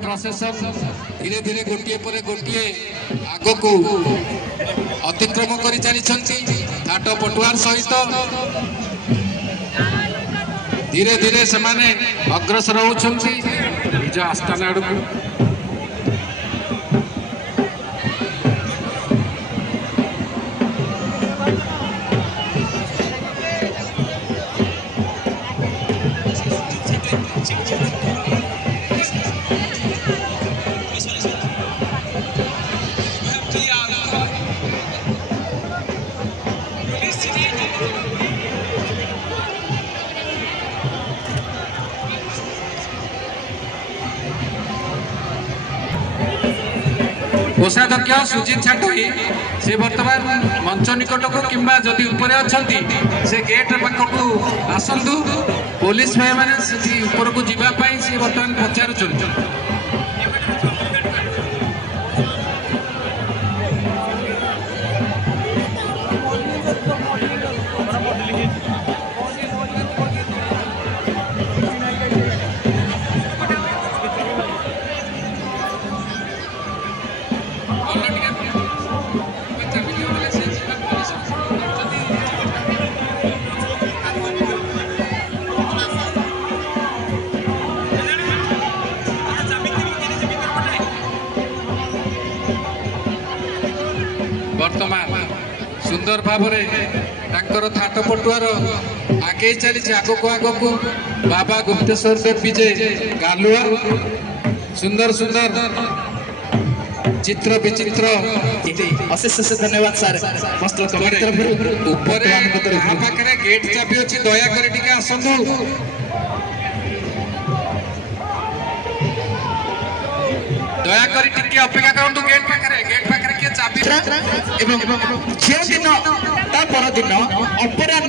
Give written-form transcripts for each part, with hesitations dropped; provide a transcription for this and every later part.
प्रशासन धीरे धीरे गोटे पर गोटे आग को अतिक्रम कर चली थाट पटुआर सहित धीरे धीरे से अग्रसर होती निज आस्थान आड़ को कोषाध्यक्ष सुजित छाटोई से बर्तमान मंच निकट को किंबा जदि ऊपर अच्छा से गेट पाखक आसतु पुलिस भाई मैंने ऊपर को जीवाई सी बर्तमान पचार वर्तमान सुंदर भाव थाट पटुआर आगे चली आग को बाबा गुप्तेश्वर देव विजय गालुआ सुंदर सुंदर चित्र विचित्र अशेष धन्यवाद सर ऊपर गेट चाबी अच्छी दया कर आसतु दया कर अपेक्षा करूँ गेट पाखे किए चाबी दिन परदिन अपराह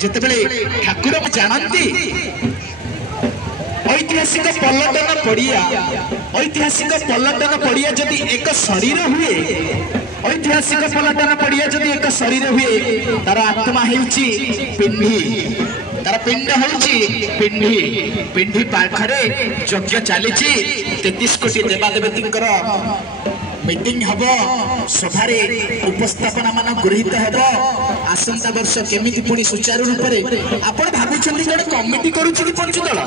जिते ठाकुर जानती ऐतिहासिक पल्लटन पड़िया जदि एक शरीर हुए ऐतिहासिक पल्लटन पड़िया जदि एक शरीर हुए तार आत्मा होउची पिंडी तार पिंड होउची पिंडी पिंडी पाखरे यज्ञ चली 33 कोटी देवादेवतींकर मीटिंग हम सभारे उपस्थापना मान गृहीत हम आसंता वर्ष केमिति पुणी सुचारू रूप से आपण भाबुछन्ती जड़े कमिटी करूछि कि पंच दल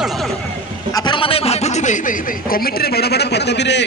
आपण माने भाबुथिबे कमिटी रे बड़ बड़ पदवी रे